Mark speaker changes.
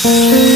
Speaker 1: Mm-hmm.